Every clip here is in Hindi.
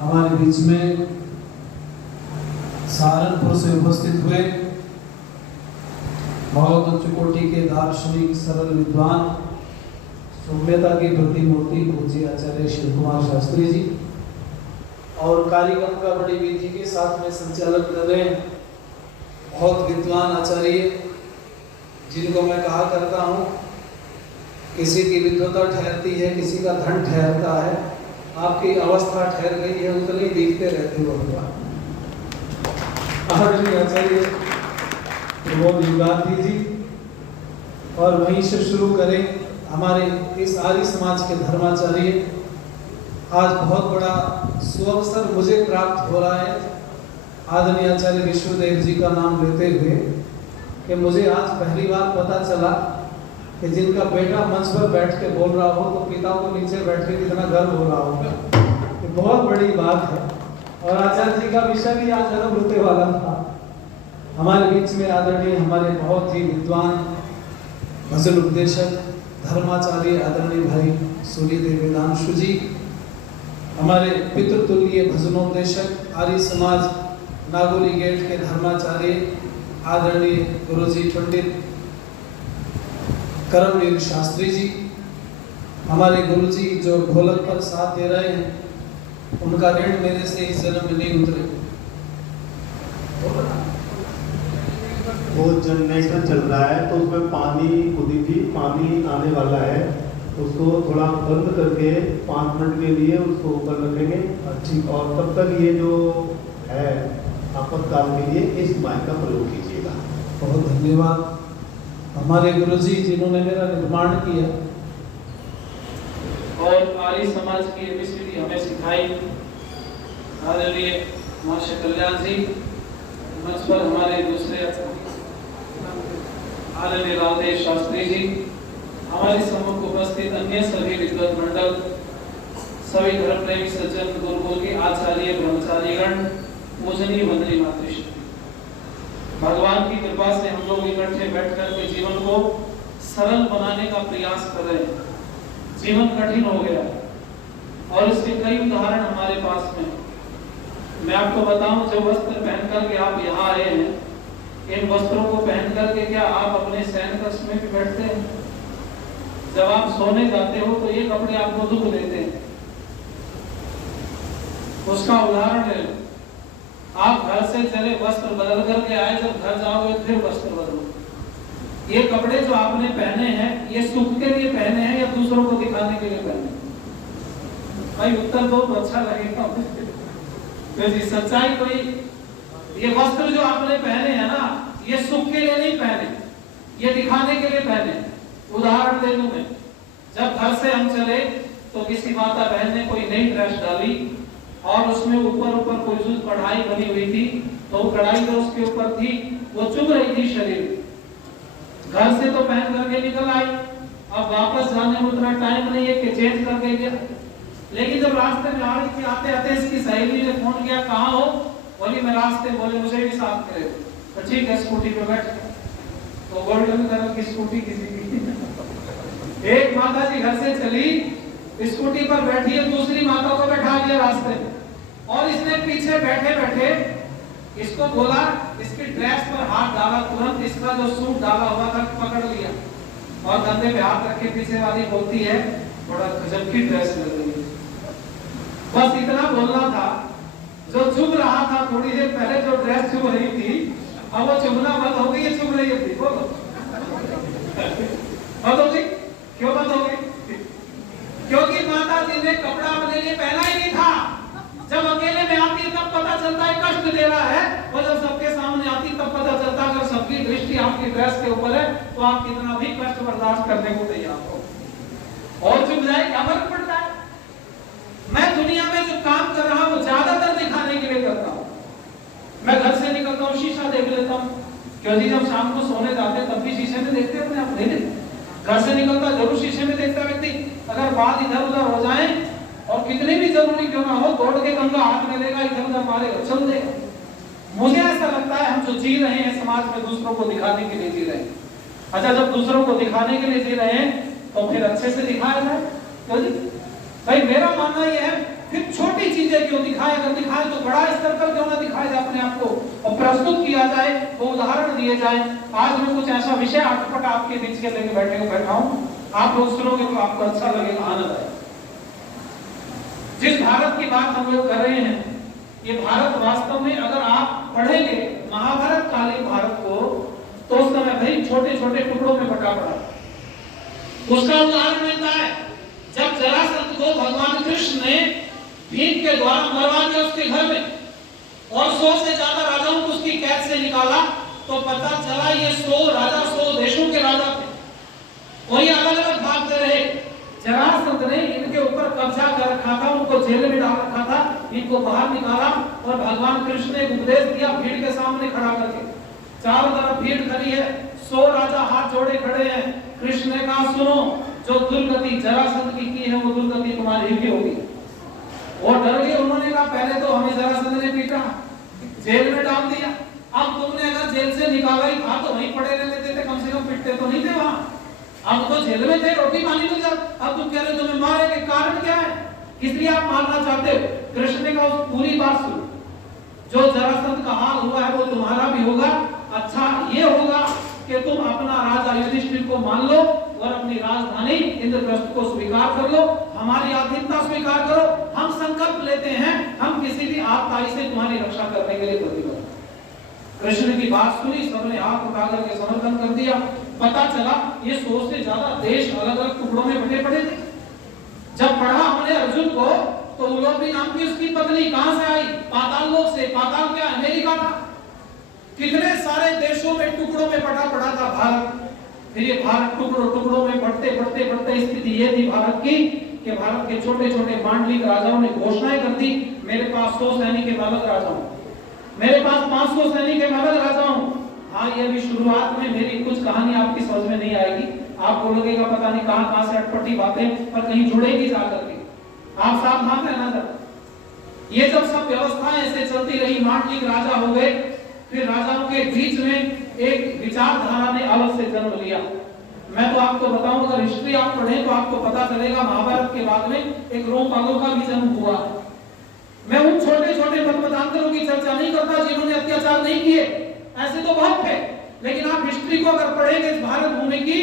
हमारे बीच में सहारनपुर से उपस्थित हुए बहुत उच्च कोटि के दार्शनिक सरल विद्वान सौम्यता की प्रतिमूर्ति पूज्य आचार्य शिव कुमार शास्त्री जी और कार्यक्रम का बड़ी विधि के साथ में संचालन कर रहे हैं बहुत विद्वान आचार्य जिनको मैं कहा करता हूँ किसी की विद्वता ठहरती है, किसी का धन ठहरता है, आपकी अवस्था ठहर गई है उतने ही देखते रहते हो आचार्य प्रमोद युगांधी जी। और वहीं से शुरू करें हमारे इस आर्य समाज के धर्माचार्य। आज बहुत बड़ा सुअवसर मुझे प्राप्त हो रहा है आदरणीय आचार्य विश्वदेव जी का नाम लेते हुए कि मुझे आज पहली बार पता चला कि जिनका बेटा मंच पर बैठ के बोल रहा हो तो पिता को नीचे बैठ के कितना गर्व हो रहा होगा, ये बहुत बड़ी बात है। और आचार्य जी का विषय भी आज जन्म होते वाला था। हमारे बीच में आदरणीय हमारे बहुत ही विद्वान भजन उपदेशक धर्माचार्य आदरणीय भाई सूर्यदेव वेदांशु जी, हमारे पितृतुल्य भजनोपदेशक आर्य समाज नागोरी गेट के धर्माचार्य आदरणीय गुरुजी पंडित करमवीर शास्त्री जी, हमारे गुरुजी जो ढोलक पर साथ दे रहे हैं उनका ऋण मेरे से इस जन्म में नहीं उतरे। वो जनरेटर चल रहा है तो उसमें पानी खुदी थी, पानी आने वाला है, उसको थोड़ा बंद करके 5 मिनट के लिए उसको ऊपर रखेंगे ठीक। और तब तक ये जो है आपातकाल के लिए इस माइक का प्रयोग कीजिएगा। बहुत धन्यवाद हमारे गुरुजी जिन्होंने मेरा निर्माण किया और आर्य समाज की एबीसीडी हमें सिखाई। आदरणीय मास्टर कल्याण जी, मंच पर हमारे दूसरे आदरणीय रामदेव शास्त्री जी, हमारे सम्मुख उपस्थित अन्य सभी विद्वत मंडल, सभी धर्म प्रेमी सज्जन, गुरुकुल के आचार्य ब्रह्मचारीगण, पूजनीय वंदनीय मातृशक्ति। भगवान की कृपा से हम लोग इकट्ठे बैठकर के जीवन को सरल बनाने का प्रयास कर रहे हैं। जीवन कठिन हो गया और इसके कई उदाहरण हमारे पास में। मैं आपको बताऊं, जो वस्त्र पहन करके आप यहाँ आए हैं, इन वस्त्रों को पहन करके क्या आप अपने शयन कक्ष में भी बैठते हैं? जब आप सोने जाते हो तो ये कपड़े आपको दुख देते हैं। उसका उदाहरण ले लो, आप घर से चले वस्त्र बदल करके आए, जब घर जाओगे फिर वस्त्र बदलो। ये कपड़े जो आपने पहने हैं ये सुख के लिए पहने हैं या दूसरों को दिखाने के लिए पहने? भाई उत्तर बहुत अच्छा लगेगा तो जी सच्चाई कोई, ये वस्त्र जो आपने पहने हैं ना, ये सुख के लिए नहीं पहने, ये दिखाने के लिए पहने। उदाहरण दे दूं मैं, जब घर से हम चले तो किसी माता बहन ने कोई नई ड्रेस डाली और उसमें ऊपर कोई कढ़ाई बनी हुई थी, तो वो कढ़ाई जो उसके ऊपर थी वो चुभ रही थी शरीर। घर से तो पहन करके निकल आई, अब वापस जाने में उतना टाइम नहीं है कि चेंज करके गया। लेकिन जब रास्ते में आ रही थी, आते आते इसकी सहेली ने फोन किया, कहाँ हो? बोली मैं रास्ते। बोले मुझे भी साथ करे। तो ठीक है, स्कूटी पे बैठ। तो गोल्डन कलर की स्कूटी किसी की एक माता जी घर से चली, स्कूटी पर बैठी है, दूसरी माता को बैठा लिया रास्ते में और इसने पीछे बैठे बैठे इसको बोला, इसकी ड्रेस पर हाथ डाला, तुरंत इसका जो सूट डाला हुआ था पकड़ लिया और कंधे पे हाथ रखे पीछे वाली बोलती है, बड़ा गजब की ड्रेस लग रही है। बस इतना बोलना था। जो चुभ रहा था थोड़ी देर पहले, जो ड्रेस चुभ रही थी, अब वो चुभना बंद हो गई, ये चुभ रही थी। बोलो बंद हो गई। क्यों बंद हो गई? क्योंकि माता जी ने कपड़ा अपने लिए पहना ही नहीं था। जब अकेले में आती है तब पता चलता है कष्ट दे रहा है, और जब सबके सामने आती तब पता चलता है अगर सबकी दृष्टि आपकी ड्रेस के ऊपर है तो आप कितना भी कष्ट बर्दाश्त करने को तैयार हो। और चुप जाए क्या फर्क पड़ता है? मैं दुनिया में जो काम कर रहा हूँ ज्यादातर दिखाने के लिए करता हूँ। मैं घर से निकलता हूँ, शीशा देख लेता हूँ, क्योंकि जब शाम को सोने जाते तब भी शीशे में देखते अपने आप नहीं देखते। घर से निकलता जरूर शीशे में देखता व्यक्ति, अगर बात इधर उधर हो जाए और कितनी भी जरूरी क्यों ना हो, दौड़ के गंगा हाथ में लेगा, इधर उधर मारेगा, चल देगा। मुझे ऐसा लगता है हम जो जी रहे हैं समाज में दूसरों को दिखाने के लिए जी रहे हैं। अच्छा, जब दूसरों को दिखाने के लिए जी रहे हैं तो फिर अच्छे से दिखाया जाए। क्यों जी? भाई मेरा मानना यह है, फिर छोटी चीजें नीचे क्यों दिखाए, अगर दिखाए तो बड़ा स्तर पर क्यों ना दिखाया जाए अपने आप को और प्रस्तुत किया जाए, वो उदाहरण दिए जाए। आज मैं कुछ ऐसा विषय अटपट आपके बीच के लेके बैठा हूं, आप लोग सुनोगे तो आपको अच्छा लगेगा, आनंद आएगा। जिस भारत की बात हम लोग कर रहे हैं, ये भारत वास्तव में अगर आप पढ़ेंगे महाभारत कालीन भारत को, तो उस समय भाई छोटे छोटे टुकड़ों में बटा पड़ा। उसका उदाहरण मिलता है जब जरासंध को भगवान कृष्ण ने भीम के द्वारा मरवा दिया उसके घर में, और 100 से ज्यादा राजाओं को उसकी कैद से निकाला, तो पता चला ये 100 राजा 100 देशों के राजा थे, और ये अलग अलग भागते रहे। जरासंध ने इनके ऊपर कब्जा कर रखा था, उनको जेल में डाल रखा था, इनको बाहर निकाला और भगवान कृष्ण ने उपदेश दिया भीड़ के सामने खड़ा करके। चारों तरफ भीड़ खड़ी है, 100 राजा हाथ जोड़े खड़े हैं। कृष्ण ने कहा सुनो, जो दुर्गति जरासंध की है वो दुर्गति तुम्हारी ही होगी। और डर गए, उन्होंने कहा पहले तो हमें जरासंध ने पीटा, जेल में डाल दिया, अब तुमने अगर जेल से निकाला ही था तो वहीं पड़े रहते थे, कम से कम पिटते तो नहीं थे वहां। अब तो जेल में थे, रोटी पानी मिल जाता, अब तुम कह रहे हो तुम्हें मारे के कारण क्या है, इसलिए आप मारना चाहते हो। कृष्ण ने कहा पूरी बात सुनो, जो जरासंध का हाल हुआ है वो तुम्हारा भी होगा। अच्छा ये होगा कि तुम अपना राजा युधिष्ठिर को मान लो और अपनी राजधानी इंद्रप्रस्थ को स्वीकार कर लो, हमारी आधीनता स्वीकार करो, हम संकल्प लेते हैं हम किसी भी आपदाई से तुम्हारी रक्षा करने के लिए प्रतिबद्ध। कृष्ण की बात सुनी, सबने हाथ उठा करके समर्थन कर दिया। पता चला ये 100 से ज्यादा देश अलग अलग टुकड़ों में बटे पड़े थे। जब पढ़ा हमने अर्जुन को, तो उलोपी नाम की उसकी पत्नी कहां से आई, पाताल लोक से। पाताल क्या, अमेरिका था। कितने सारे देशों में टुकड़ों में बटा पड़ा था भारत। फिर ये भारत टुकड़ों में बढ़ते बढ़ते बढ़ते स्थिति ये थी भारत की कि भारत के छोटे छोटे मांडलिक राजाओं ने घोषणाएं कर दी, मेरे पास 100 सैनिक के बालक राजा हूं, मेरे पास 500 सैनिक के बालक राजा हूं। हाँ, ये भी शुरुआत में मेरी कुछ कहानी आपकी समझ में नहीं आएगी, आप बोलोगेगा पता नहीं कहां से अटपटी बातें, पर कहीं जुड़ेगी जाकर के, आप सावधान रहना जरा। ये जब सब व्यवस्थाएं ऐसे चलती रही, मांडलिक राजा हो गए, फिर राजाओं के बीच में एक विचारधारा ने अलग से जन्म लिया। मैं तो आपको बताऊं, अगर हिस्ट्री आप पढ़ें तो आपको पता चलेगा महाभारत के बाद में एक रोमपालों का भी जन्म हुआ है। मैं उन छोटे छोटे मतमतांतरों की चर्चा नहीं करता जिन्होंने अत्याचार नहीं किए, ऐसे तो बहुत थे, लेकिन आप हिस्ट्री को अगर पढ़ेंगे इस भारत भूमि की,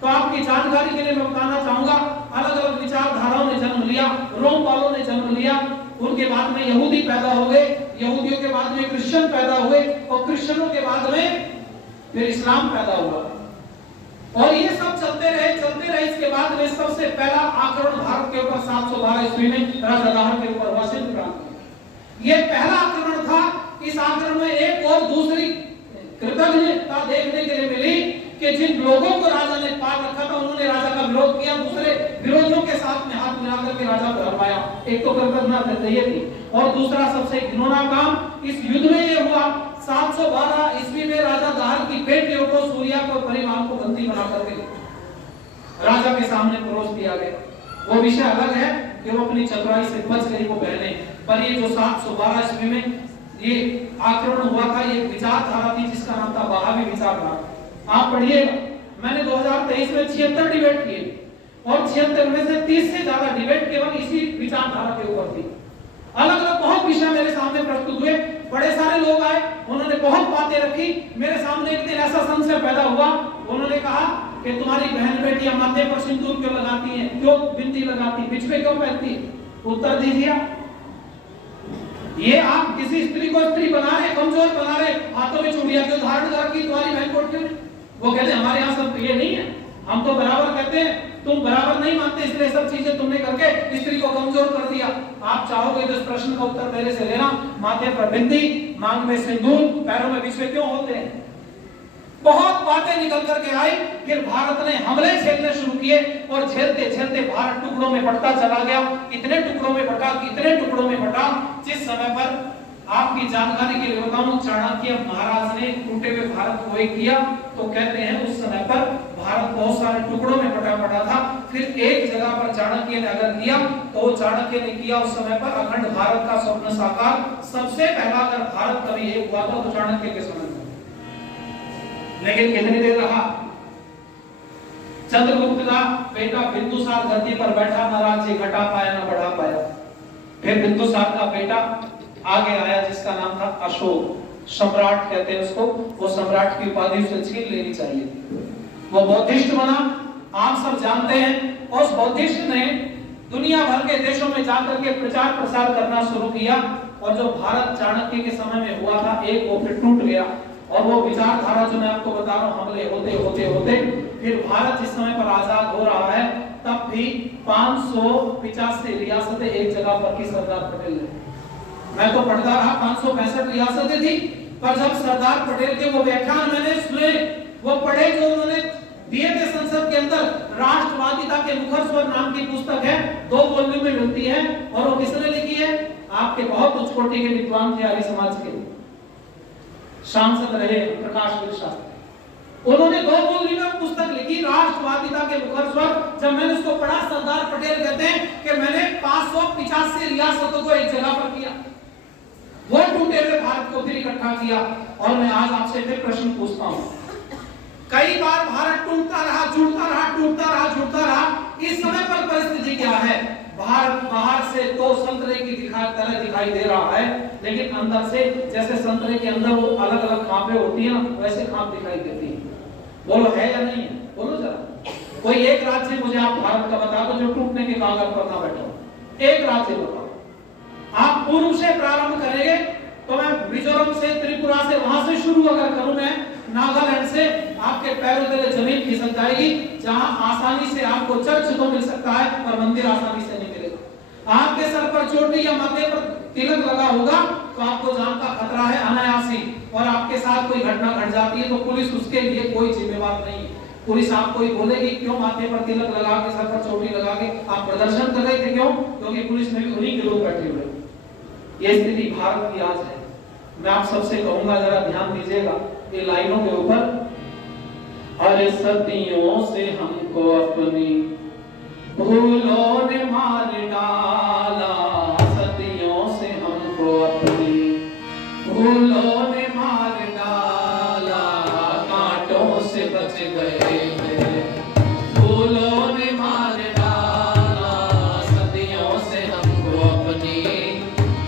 तो आपकी जानकारी के लिए मैं बताना चाहूंगा, अलग अलग विचारधाराओं ने जन्म लिया, रोमपालों ने जन्म लिया, उनके बाद में यहूदी पैदा हो गए, यहूदियों के बाद में क्रिश्चियन पैदा हुए, और क्रिश्चियनों के बाद में फिर इस्लाम पैदा हुआ, और ये सब चलते रहे। इसके बाद में सबसे पहला आक्रमण भारत के ऊपर 712 ईस्वी में राजा दाहर के ऊपर हुआ, सिंध प्रांत। ये पहला आक्रमण था। इस आक्रमण में एक और दूसरी कृतज्ञता देखने के लिए मिली कि जिन लोगों को राजा ने पाल रखा था उन्होंने राजा का विरोध किया, दूसरे विरोधियों के साथ में हाथ मिलाकर के राजा को हरवाया। एक तो कृतज्ञता ये थी, और दूसरा सबसे घिनौना काम इस युद्ध में ये हुआ, 712 ईस्वी में राजा दाहर की बेटियों को, सूर्या को, परिवार को बंदी बना करके राजा के सामने परोस दिया गया। वो विषय अलग है कि वो अपनी चतुराई से बच गई वो बहनें, पर ये जो 712 ईस्वी में ये आक्रमण हुआ था, ये विचारधारा थी जिसका नाम था बहावी विचारधारा। आप पढ़िएगा, मैंने 2023 में 76 डिबेट किए, और 76 में से 30 से ज्यादा डिबेट केवल इसी विचारधारा के ऊपर थी। अलग अलग बहुत विषय मेरे सामने प्रस्तुत हुए, बड़े सारे लोग आए, उन्होंने बहुत बातें रखी। मेरे सामने एक दिन ऐसा संशय पैदा हुआ, उन्होंने कहा कि तुम्हारी बहन बेटियां माथे पर सिंदूर क्यों लगाती हैं, क्यों बिंदी लगाती, बीच में क्यों पहनती? उत्तर दीजिए, ये आप किसी स्त्री को स्त्री बना रहे, कमजोर बना रहे, हाथों में चूड़ियां क्यों धारण कर रखी तुम्हारी बहन को क्यों? वो कहते हमारे यहाँ सब ये नहीं है, हम तो बराबर कहते हैं, तुम बराबर नहीं मानते, इसलिए सब चीजें तुमने करके स्त्री को कमजोर कर दिया। आप चाहोगे तो इस प्रश्न का उत्तर मेरे से लेना, माथे पर बिंदी, मांग में सिंदूर, पैरों में बिछवे क्यों होते हैं? बहुत बातें निकल करके आई। फिर भारत ने हमले झेलने शुरू किए, और झेलते झेलते भारत टुकड़ों में बंटता चला गया। इतने टुकड़ों में बंटा, इतने टुकड़ों में बंटा, जिस समय पर आपकी जानकारी के लिए बताऊं, चाणक्य महाराज ने टूटे हुए भारत को एक किया, तो कहते हैं उस समय पर भारत बहुत सारे टुकड़ों में बटा पड़ा था। फिर एक जगह पर चाणक्य ने अगर किया, तो चाणक्य ने किया उस समय पर अखंड भारत का स्वप्न साकार। सबसे पहला अगर भारत कभी एक हुआ था तो चाणक्य के समय में। लेकिन कितनी देर रहा? चंद्रगुप्त का बेटा बिंदुसार गद्दी पर बैठा, न राज्य घटा पाया न बढ़ा पाया। फिर बिंदुसार का बेटा आगे आया जिसका नाम था अशोक, सम्राट कहते हैं उसको, वो सम्राट की उपाधि उसे छीन लेनी चाहिए थी। वो बौद्धिस्ट बना, आप सब जानते हैं। उस बौद्धिस्ट ने दुनिया भर के देशों में जाकर के प्रचार प्रसार करना शुरू किया, और जो भारत चाणक्य के समय में हुआ था एक, वो फिर टूट गया। और वो विचारधारा जो मैं आपको बता रहा हूं, हमले होते होते होते फिर भारत जिस समय पर आजाद हो रहा है, तब भी 585 रियासतें एक जगह पर की सरदार पटेल ने। मैं तो पढ़ता रहा 565 रियासतें थी, पर जब सरदार पटेल के वो व्याख्यान मैंने सुने, वो पढ़े जो उन्होंने दिए थे संसद के अंदर, राष्ट्रवादिता के मुखर स्वर नाम की पुस्तक है, 2 वॉल्यूम में मिलती है, और वो किसने लिखी है? आपके बहुत उच्च कोटि के विद्वान थे आर्य समाज के, सांसद रहे प्रकाश वीर शास्त्री। उन्होंने 2 वॉल्यूम में पुस्तक लिखी, राष्ट्रवादिता के मुखर स्वर। जब मैंने उसको पढ़ा, सरदार पटेल कहते हैं कि मैंने 585 रियासतों को एक जगह पर किया, वो टूटे हुए भारत को फिर इकट्ठा किया। और मैं आज आपसे फिर प्रश्न पूछता हूं, कई बार भारत टूटता रहा, जुड़ता रहा, टूटता रहा, जुड़ता रहा। इस समय पर परिस्थिति क्या है? भारत बाहर से तो संतरे की तरह दिखाई दे रहा है, लेकिन अंदर से जैसे संतरे के अंदर वो अलग अलग खापे होती है ना, वैसे खाप दिखाई देती है। बोलो है या नहीं है? बोलो जरा, कोई एक राज्य मुझे आप भारत का बता दो जो टूटने के कागज पर ना बैठा हो। एक राज्य बताओ। आप पूर्व से प्रारंभ करेंगे तो मैं मिजोरम से, त्रिपुरा से, वहां से शुरू अगर करूं, मैं नागालैंड से, आपके पैरों तले जमीन खिसक जाएगी। जहां आसानी से आपको चर्च तो मिल सकता है, पर मंदिर आसानी से नहीं मिलेगा। आपके सर पर चोटी या माथे पर तिलक लगा होगा तो आपको जान का खतरा है अनायासी, और आपके साथ कोई घटना घट जाती है तो पुलिस उसके लिए कोई जिम्मेवार नहीं है। पुलिस आपको ही बोलेगी क्यों माथे पर तिलक लगा के, सर पर चोटी लगा के आप प्रदर्शन कर रहे थे, क्यों? क्योंकि पुलिस में भी उन्हीं के लोग बैठे हुए। ये स्थिति भारत की आज है। मैं आप सबसे कहूंगा जरा ध्यान दीजिएगा ये लाइनों के ऊपर। अरे सदियों से हमको अपनी भूलों ने मार डाला, सदियों से हमको अपनी भूलों ने मार डाला, कांटों से बच गए थे, भूलों ने मार डाला, सदियों से हमको अपनी,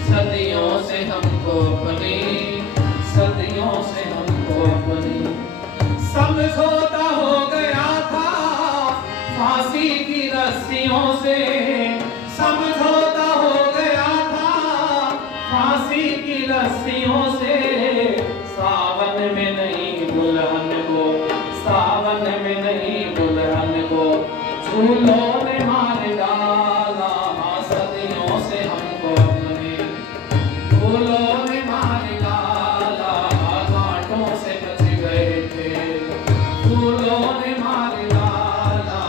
सदियों से हमको अपनी, सदियों से हमको अपनी। समझौता हो गया था फांसी की रस्सियों से, समझौता हो गया था फांसी की रस्सियों से, सावन में नहीं दुल्हन को, सावन में नहीं दुल्हन को, झूलों ने मार डाला, सदियों से हमको अपनी भूलों ने मार डाला, कांटों से बच गए थे, फूलों ने मार डाला,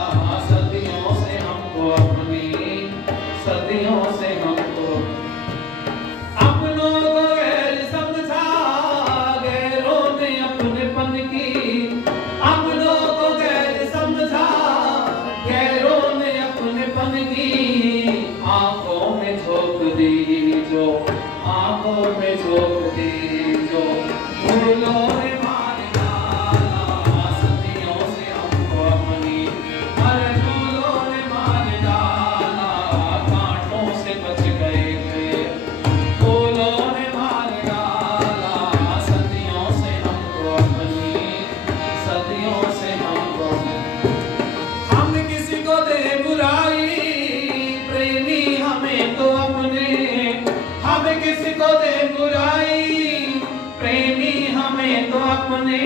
सदियों से हमको अपनी, सदियों से हमको अपनों को गैर समझा, गैरों ने अपनेपन की, अपनों को गैर समझा, गैरों ने अपनेपन की, आंखों में झोंक दी जो, आंखों में झोंक दी जो, फूलों ने मार डाला, सदियों से हमको अपनी, अरे फूलों ने मार डाला, कांटों से बच गए थे, फूलों ने मार डाला, सदियों से हमको अपनी, सदियों से हमको। हम किसी को दे बुराई, प्रेमी हमें तो अपने, हम किसी को दे बुराई, प्रेमी हमें तो अपने,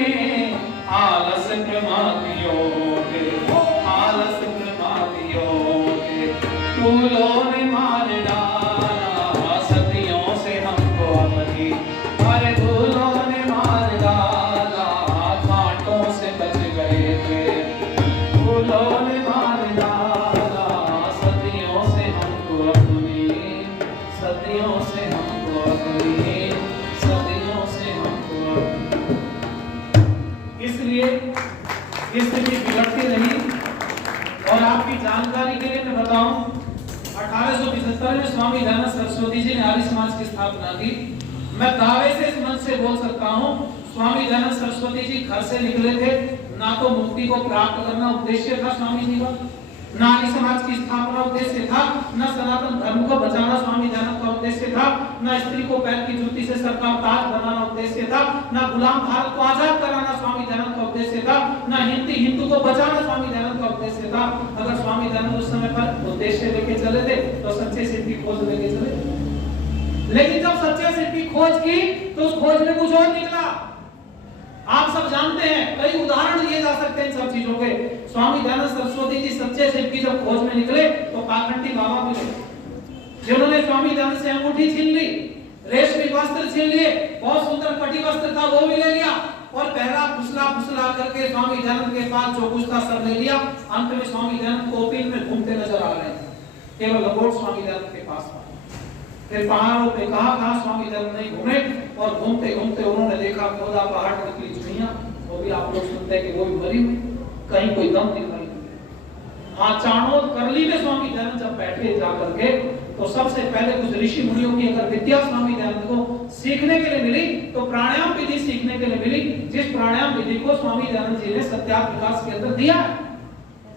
आलस प्रमादियों के, आलस प्रमादियों के, फूलों ने मार डाला, सदियों से हमको अपनी, अरे फूलों ने मार डाला, कांटों से बच गए थे, फूलों ने मार डाला, सदियों से हमको अपनी, सदियों से हमको अपनी, सदियों से हमको अपनी। इसलिए स्थिति बिगड़ती रही। और आपकी जानकारी के लिए मैं बताऊं, 1875 में स्वामी दयानंद सरस्वती जी ने आर्य समाज की स्थापना की। मैं दावे से इस मंच से बोल सकता हूं, स्वामी दयानंद सरस्वती जी घर से निकले थे, ना तो मुक्ति को प्राप्त करना उद्देश्य था स्वामी जी का, न आर्य समाज की स्थापना उद्देश्य था, न सनातन धर्म को बचाना स्वामी दयानंद का उद्देश्य था, न स्त्री को पैर की जूती से सर का ताज बनाना उद्देश्य था, न गुलाम भारत को आजाद कराना स्वामी दयानंद का उद्देश्य था, न हिंदू को बचाना स्वामी दयानंद का उद्देश्य था। अगर स्वामी दयानंद उस समय पर उद्देश्य लेके चले थे तो सच्चे सिद्ध की खोज लेके चले, लेकिन जब सच्चे सिद्ध की खोज की तो उस खोज में कुछ और निकला। आप सब जानते हैं, कई उदाहरण लिए जा सकते हैं सब चीजों के। स्वामी दयानंद सरस्वती जी सच्चे सिद्ध की जब खोज में निकले तो पाखंडी बाबा मिले, जिन्होंने स्वामी दयानंद से अंगूठी छीन ली, रेशमी वस्त्र छीन लिए, बहुत सुंदर कटी वस्त्र था वो भी ले लिया और पहला फुसला करके स्वामी दयानंद के पास जो कुछ था सब ले लिया। अंत में स्वामी दयानंद कोपिल में घूमते नजर आ रहे हैं, केवल लंगोट स्वामी दयानंद के पास था। फिर पहाड़ों पे कहा स्वामी दयानंद नहीं घूमे और घूमते घूमते उन्होंने देखा खोदा पहाड़ निकली चुनिया, वो भी आप लोग सुनते हैं कि वो भी मरी हुई, कहीं कोई दम दिखाई नहीं। हाँ, चाणोद करली में स्वामी दयानंद जब बैठे जाकर के तो सबसे पहले कुछ ऋषि मुनियों की अगर विद्या स्वामी दयानंद को सीखने के लिए मिली तो प्राणायाम विधि सीखने के लिए मिली, जिस प्राणायाम विधि को स्वामी दयानंद जी ने सत्यार्थ विकास के अंदर दिया है।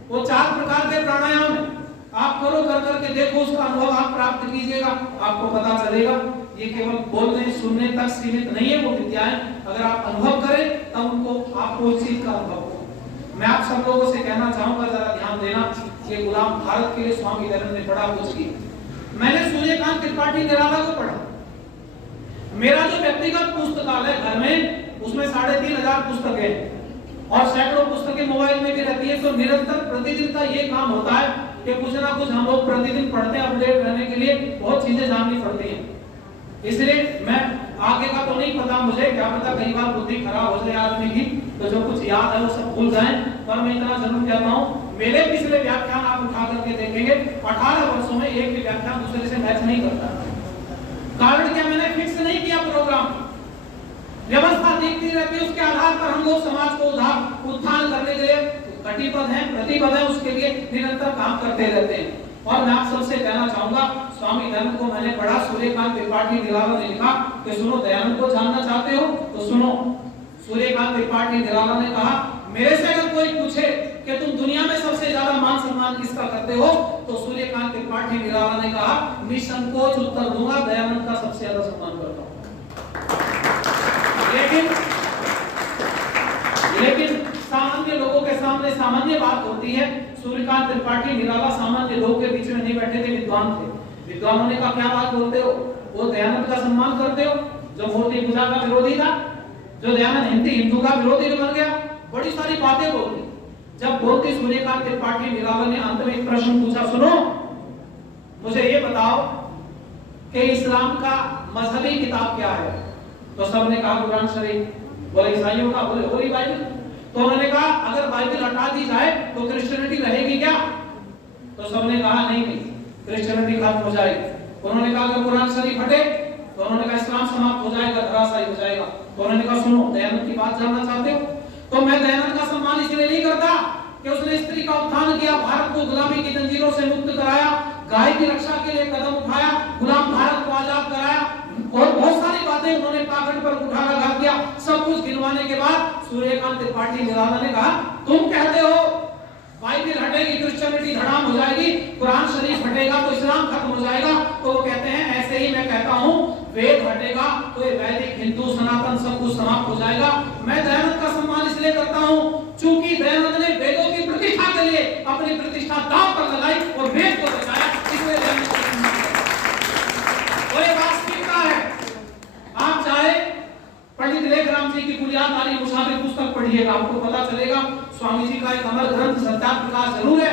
वो 4 प्रकार के प्राणायाम है, आप करो कर के देखो, उसका अनुभव आप प्राप्त कीजिएगा, आपको पता चलेगा। ये केवल बोलने सुनने तक सीमित नहीं है वो विद्याएं, अगर आप अनुभव करें तब उनको आपको उस चीज का अनुभव हो। मैं आप सब लोगों से कहना चाहूंगा, जरा ध्यान देना कि गुलाम भारत के लिए स्वामी दयानंद ने बड़ा कुछ किया। मैंने सूर्यकांत त्रिपाठी निराला को पढ़ा, मेरा जो व्यक्तिगत पुस्तकालय घर में उसमें 3500 पुस्तकें हैं और सैकड़ों पुस्तकें मोबाइल में भी रहती है। तो निरंतर प्रतिदिन का ये काम होता है कि कुछ ना कुछ हम लोग प्रतिदिन पढ़ते हैं, अपडेट रहने के लिए बहुत चीजें जाननी पड़ती हैं। इसलिए मैं आगे का तो नहीं पता मुझे, क्या पता कई बार बुद्धि खराब हो जाए आदमी की तो जो कुछ याद है वो सब भूल जाए, पर मैं इतना जरूर कहता हूँ मेरे पिछले व्याख्यान आप उठा करके देखेंगे 18 वर्षों में एक भी व्याख्यान दूसरे से मैच नहीं करता। कारण क्या, मैंने फिक्स नहीं किया प्रोग्राम, व्यवस्था देखती रहती है, उसके आधार पर हम लोग समाज को उत्थान करने के लिए कटिबद्ध हैं, प्रतिबद्ध हैं, उसके लिए निरंतर काम करते रहते हैं। और मैं आप सबसे कहना चाहूंगा, स्वामी दयानंद को मैंने पढ़ा, सूर्यकांत त्रिपाठी निराला ने लिखा कि सुनो, दयानंद को जानना चाहते हो तो सुनो। सूर्यकांत त्रिपाठी निराला ने कहा, मेरे से अगर कोई पूछे कि तुम दुनिया में सबसे ज्यादा मान सम्मान किसका करते हो, तो सूर्यकांत त्रिपाठी निराला ने कहा, निसंकोच उत्तर दूंगा, दयानंद का सबसे ज्यादा सम्मान करता हूं। लेकिन सामान्य लोगों के सामने सामान्य बात होती है। सूर्यकांत त्रिपाठी निराला सामान्य लोगों के बीच में नहीं बैठे थे, विद्वान थे। विद्वानों ने कहा, क्या बात बोलते हो, वो दयानंद का सम्मान करते हो जो मूर्ति पूजा का विरोधी था, जो दयानंद हिंदू का विरोधी बन गया, बड़ी सारी बातें बोलती। जब बोलती सूर्यकांत त्रिपाठी निराला ने अंत में एक प्रश्न पूछा, सुनो मुझे ये बताओ कि इस्लाम का मजहबी किताब क्या है? तो सबने कहा कुरान शरीफ। बोले ईसाइयों का? बोले होली बाइबल। तो उन्होंने कहा अगर बाइबल हटा दी जाए तो क्रिश्चियनिटी रहेगी क्या? तो सबने कहा नहीं क्रिश्चियनिटी खत्म हो जाएगी। उन्होंने कहा अगर कुरान शरीफ हटे? तो उन्होंने कहा इस्लाम समाप्त हो जाएगा, धराशायी हो जाएगा। तो उन्होंने कहा सुनो, दयानंद की बात जानना चाहते हो? तो मैं दयानंद का सम्मान इसलिए नहीं करता कि उसने स्त्री का उत्थान किया, भारत को गुलामी की जंजीरों से मुक्त कराया, गाय की रक्षा के लिए कदम उठाया, गुलाम भारत को आजाद कराया और बहुत सारी बातें उन्होंने पाखंड पर उठाना घा किया। सब कुछ गिनवाने के बाद सूर्यकांत त्रिपाठी निराला ने कहा, तुम कहते हो बाइबल हटेगी क्रिश्चियनिटी धड़ाम हो जाएगी, कुरान शरीफ हटेगा तो इस्लाम खत्म हो जाएगा। तो वो कहते हैं ऐसे ही मैं कहता हूँ, वेद हटेगा तो ये वैदिक हिंदू सनातन सब कुछ समाप्त हो जाएगा। मैं दयानंद का सम्मान इसलिए करता हूँ क्योंकि दयानंद ने वेदों की प्रतिष्ठा के लिए अपनी प्रतिष्ठा दांव पर लगाई और वेद को बचाया, इसलिए दयानंद का सम्मान करता हूं। और ये वास्तविकता है। आप चाहे पंडित लेखराम जी की बुनियाद आर्य मुसाफिर पुस्तक पढ़िएगा, आपको पता चलेगा स्वामी जी का एक अमर ग्रंथ सत्यार्थ विकास जरूर है,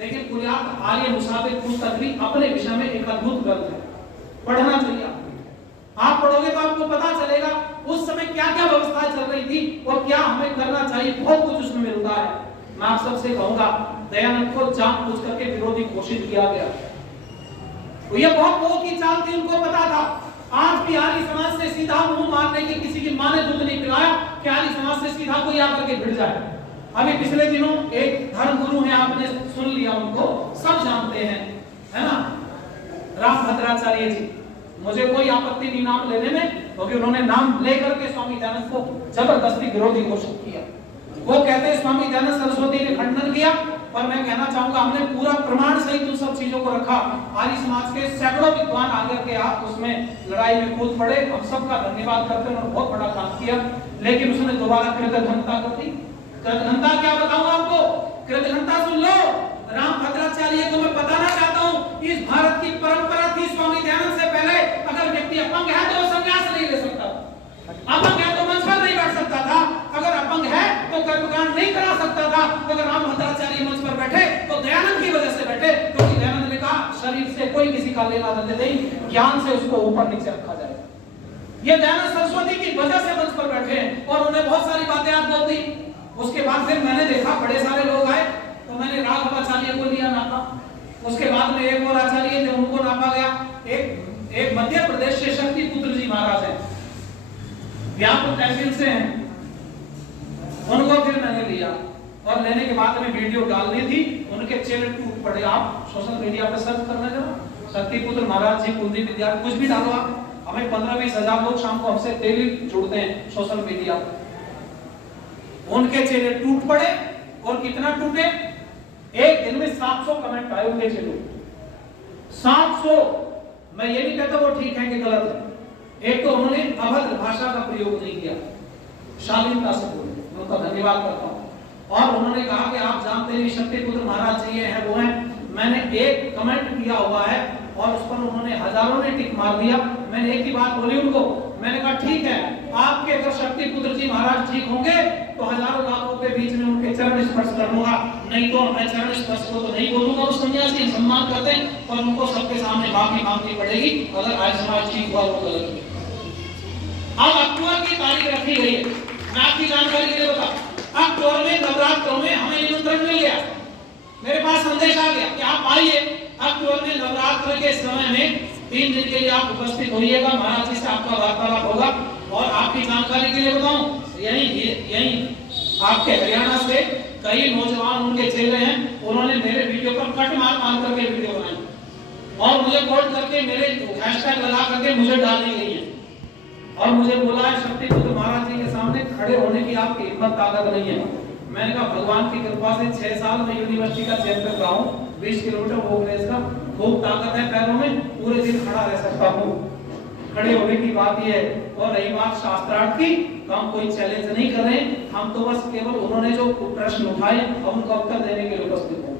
लेकिन बुनियाद आर्य मुसाफिर पुस्तक भी अपने विषय में एक अद्भुत ग्रंथ है, पढ़ना चाहिए आपको। आप पढ़ोगे तो आपको पता चलेगा उस समय क्या क्या व्यवस्थाएं चल रही थी और क्या हमें करना चाहिए, बहुत कुछ उसमें मिलता है। मैं आप सबसे कहूंगा, दयानंद को जानबूझ करके विरोधी घोषित किया गया, तो ये बहुत लोगों की चाल थी, उनको पता था। आज भी आर्य समाज से सीधा मुंह मारने की किसी की मां ने दूध नहीं पिलाया कि आर्य समाज से सीधा कोई आकर के भिड़ जाए। अभी पिछले दिनों एक धर्म गुरु है, आपने सुन लिया, उनको सब जानते हैं, है ना, रामभद्राचार्य जी। मुझे कोई आपत्ति नहीं नाम लेने में, क्योंकि उन्होंने नाम लेकर के स्वामी दयानंद को जबरदस्ती विरोधी घोषित किया। वो कहते हैं स्वामी दयानंद सरस्वती ने खंडन किया, पर मैं कहना चाहूंगा हमने पूरा प्रमाण सहित उन सब चीजों को रखा। आर्य समाज के सैकड़ों विद्वान आगे के आप उसमें लड़ाई में कूद पड़े, हम सबका धन्यवाद करते हैं, उन्होंने बहुत बड़ा काम किया। लेकिन उसने दोबारा कृतघ्नता कर दी। कृतघ्नता क्या बताऊं आपको, कृतघ्नता सुन लो। राम भद्राचार्य को मैं बताना चाहता हूं, इस भारत की परंपरा थी स्वामी दयानंद से पहले, अगर व्यक्ति अपंग है तो वो संन्यास नहीं ले सकता, अपंग है तो मंच पर नहीं बैठ सकता था, अगर अपंग है तो कर्मकांड नहीं करा सकता था। अगर राम भद्राचार्य मंच पर बैठे तो दयानंद की वजह से बैठे, क्योंकि दयानंद ने कहा शरीर से कोई किसी का लेना देना नहीं, ज्ञान से उसको ऊपर नीचे रखा जाएगा। ये दयानंद सरस्वती की वजह से मंच पर बैठे हैं और उन्हें बहुत सारी बातें आज बोल दी। उसके बाद फिर मैंने देखा बड़े सारे लोग आए, तो मैंने राघवाचार्य को लिया नापा, उसके बाद में एक और आचार्य थे उनको नापा गया, एक मध्य प्रदेश से शक्ति पुत्र जी महाराज है, व्यापक तहसील से हैं, उनको फिर मैंने लिया और लेने के बाद में वीडियो डालनी थी, उनके चेहरे टूट पड़े। आप सोशल मीडिया पे सर्च करना जरा, शक्ति पुत्र महाराज जी कुलदीप विद्या कुछ भी डालो आप, हमें 15-20 हजार लोग शाम को हमसे डेली जुड़ते हैं सोशल मीडिया पर। उनके चेहरे टूट पड़े और कितना टूटे, एक दिन में 700 कमेंट आए उनके चेहरे, 700। मैं ये नहीं कहता वो ठीक है कि गलत है, एक तो उन्होंने अभद्र भाषा का प्रयोग नहीं किया, शालीनता से बोले, मैं उनका धन्यवाद करता हूं। और उन्होंने कहा कि आप जानते हैं शक्ति पुत्र महाराज जी ये हैं वो हैं। मैंने एक कमेंट किया हुआ है और उस पर उन्होंने हजारों ने टिक मार दिया। मैंने एक ही बात बोली उनको, मैंने कहा ठीक है, आपके अगर शक्ति पुत्र जी महाराज ठीक होंगे तो हजारों लाखों के बीच में उनके चरण स्पर्श करूंगा, नहीं तो मैं चरण स्पर्श को तो नहीं बोलूंगा। उस सन्यासी सम्मान करते हैं पर उनको सबके सामने माफी मांगनी पड़ेगी अगर आज समाज ठीक हुआ वो गलत। अब अक्टूबर की तारीख रखी गई है, मैं आपकी जानकारी के लिए बता, अक्टूबर में नवरात्रों में हमें निमंत्रण मिल गया, मेरे पास संदेश आ गया कि आप आइए अक्टूबर में नवरात्र के समय में 3 दिन के लिए आप उपस्थित होइएगा, महाराज जी से आपका वार्तालाप होगा। और आपकी जानकारी के लिए बताऊं, यही आपके हरियाणा से कई नौजवान उनके चेले हैं, उन्होंने मेरे वीडियो पर कट मार करके वीडियो बनाई और मुझे कोड करके मेरे हैशटैग लगा करके मुझे डालनी गई है और मुझे बोला है शक्ति पुत्र महाराज जी के सामने खड़े होने की आपकी हिम्मत ताकत नहीं है। मैंने कहा भगवान की कृपा से 6 साल में यूनिवर्सिटी का चैंपियन रहा हूँ, 20 किलोमीटर वॉक रेस का, खूब ताकत है पैरों में, पूरे दिन खड़ा रह सकता हूँ। खड़े होने की बात ये है। और रही बात शास्त्रार्थ की, तो हम कोई चैलेंज नहीं कर रहे, हम तो बस केवल उन्होंने जो प्रश्न उठाए हम उनका उत्तर देने के लिए उपस्थित हैं।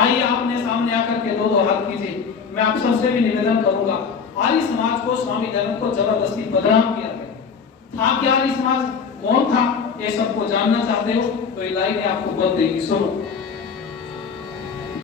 आइए आपने सामने आकर के 2 हाथ कीजिए। मैं आप सबसे भी निवेदन करूंगा, आर्य समाज को स्वामी दयानंद को जबरदस्ती बदनाम किया गया था। क्या आर्य समाज कौन था, ये सबको जानना चाहते हो तो ये लाइन आपको बता देगी, सुनो।